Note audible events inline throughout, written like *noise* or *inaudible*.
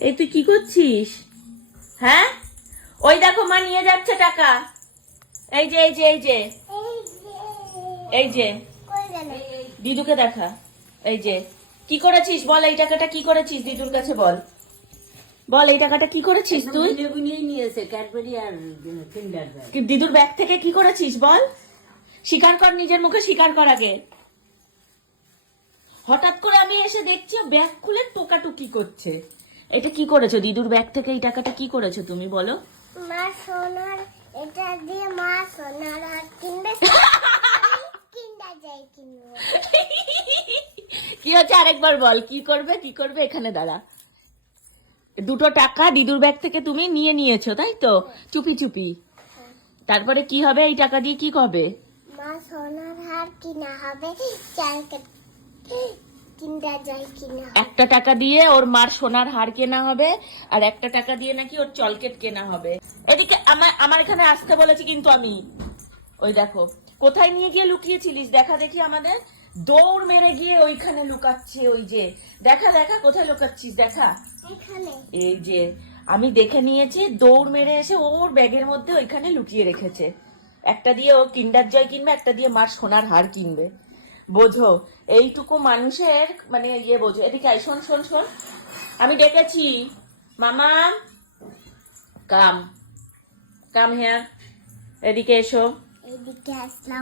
এই তুই কি করছিস? হ্যাঁ? ওই দেখো মা নিয়ে যাচ্ছে টাকা। এই যে এই যে এই যে। এই যে। দিদুকে দেখা। এই যে। কি করেছিস? বল এই টাকাটা কি করেছিস? দিদুর কাছে বল। বল এই টাকাটা কি করেছিস তুই? নিয়েছে ক্যাডবেরি আর কি দিদুর ব্যাগ থেকে কি করেছিস? বল। স্বীকার কর নিজের মুখে স্বীকার কর আগে। হঠাৎ করে আমি এসে দেখছি ব্যাগ খুলে টোকাটুকি করছে। এটা কি করেছ? দিদুর ব্যাগ থেকে এই টাকাটা কি করেছ তুমি বলো? মা সোনার এটা দিয়ে মা সোনার আর কিনবে। *laughs* যাই কিনবো। কি হচ্ছে? আরেকবার বল কি করবে কি করবে? এখানে দাঁড়া। দুটো টাকা দিদুর ব্যাগ থেকে তুমি নিয়ে নিয়েছো তাই তো? চুপি চুপি। তারপরে কি হবে? এই টাকা দিয়ে কি হবে? মা সোনার হার কিনা হবে? চার কিনা। একটা টাকা দিয়ে ওর মার সোনার হার কেনা হবে আর একটা টাকা দিয়ে নাকি ওর চলকেট কেনা হবে। এদিকে আমার আমার এখানে আসতে বলেছি কিন্তু আমি। ওই দেখো কোথায় নিয়ে গিয়ে লুকিয়েছিলিস? দেখা দেখি আমাদের দৌড় মেরে গিয়ে ওইখানে লুকাচ্ছে ওই যে। দেখা দেখা কোথায় লুকাচ্ছিস? দেখা। এই যে আমি দেখে নিয়েছি দৌড় মেরে এসে ওর ব্যাগের মধ্যে ওইখানে লুকিয়ে রেখেছে। একটা দিয়ে ও কিন্ডার জয় কিনবে একটা দিয়ে মার সোনার হার কিনবে। বোঝো। এইটুকু মানুষের মানে ইয়ে বোঝো। এদিকে আয় শোন শোন শোন। আমি ডেকেছি। মামা কাম। কাম হেয়ার এদিকে এসো।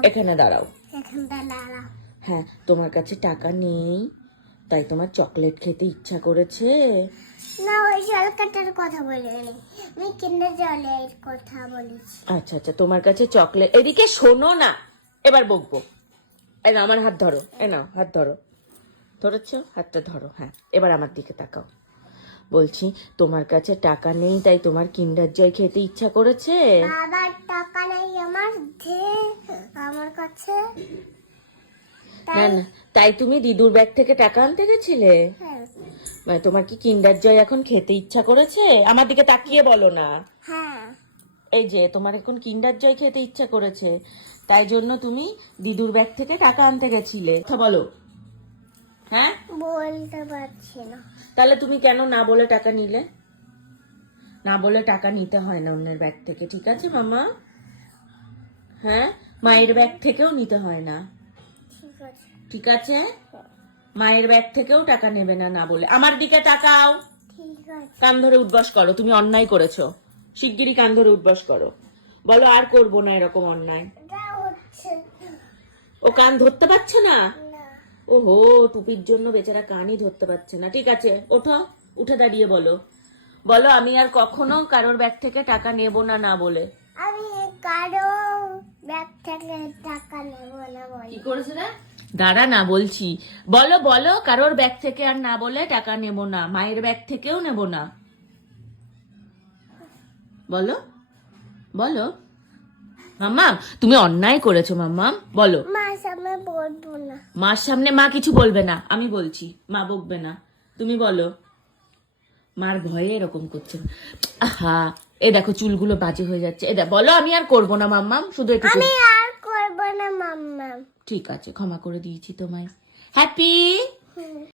এখানে দাঁড়াও। হ্যাঁ তোমার কাছে টাকা নেই তাই তোমার চকলেট খেতে ইচ্ছা করেছে। না ওই জলকাটার কথা বলিনি আমি কিন্ডার জলের কথা বলেছি। আচ্ছা আচ্ছা তোমার কাছে চকলেট। এদিকে শোনো না এবার বকবো। এই না আমার হাত ধরো এ নাও হাত ধরো। ধরেছ? হাতটা ধরো হ্যাঁ। এবার আমার দিকে তাকাও। বলছি তোমার কাছে টাকা নেই তাই তোমার কিন্ডার জয় খেতে ইচ্ছা করেছে? বাবার টাকা নেই আমার আমার কাছে। না না তাই তুমি দিদুর ব্যাগ থেকে টাকা আনতে গেছিলে? হ্যাঁ। মানে তোমার কি কিন্ডার জয় এখন খেতে ইচ্ছা করেছে? আমার দিকে তাকিয়ে বলো না। হ্যাঁ এই যে তোমার এখন কিন্ডার জয় খেতে ইচ্ছা করেছে তাই জন্য তুমি দিদুর ব্যাগ থেকে টাকা আনতে গেছিলে। কথা বলো। হ্যাঁ? বলতে পারছি না। তাহলে তুমি কেন না বলে টাকা নিলে? না বলে টাকা নিতে হয় না অন্যের ব্যাগ থেকে ঠিক আছে মামা? হ্যাঁ? মায়ের ব্যাগ থেকেও নিতে হয় না। ঠিক আছে। মায়ের ব্যাগ থেকেও টাকা নেবে না না বলে। আমার দিকে টাকাও কান ধরে উদ্বাস করো তুমি অন্যায় করেছ। শিগগিরই কান ধরে উঠবাস করো। বলো আর করব না এরকম অন্যায়। হচ্ছে ও কান ধরতে পারছে না? না ওহো টুপির জন্য বেচারা কানই ধরতে পারছে না। ঠিক আছে ওঠো উঠে দাঁড়িয়ে বলো। বলো আমি আর কখনো কারোর ব্যাগ থেকে টাকা নেব না না বলে। আমি কারও ব্যাগ থেকে টাকা নেব না বলি। করেছে রে? দাঁড়া না বলছি। বলো বলো কারোর ব্যাগ থেকে আর না বলে টাকা নেব না মায়ের ব্যাগ থেকেও নেব না। বলো। বলো। মাম্মাম তুমি অন্যায় করেছ মাম্মাম বলো। মা সামনে বলব না। মার সামনে মা কিছু বলবে না আমি বলছি মা বকবে না। তুমি বলো। মার ভয়ে এরকম করছে আহা এ দেখো চুলগুলো বাজে হয়ে যাচ্ছে। এ দেখ বলো আমি আর করব না মাম্মাম শুধু একটু আমি আর করব না মাম্মাম। ঠিক আছে ক্ষমা করে দিয়েছি তোমায়। হ্যাপি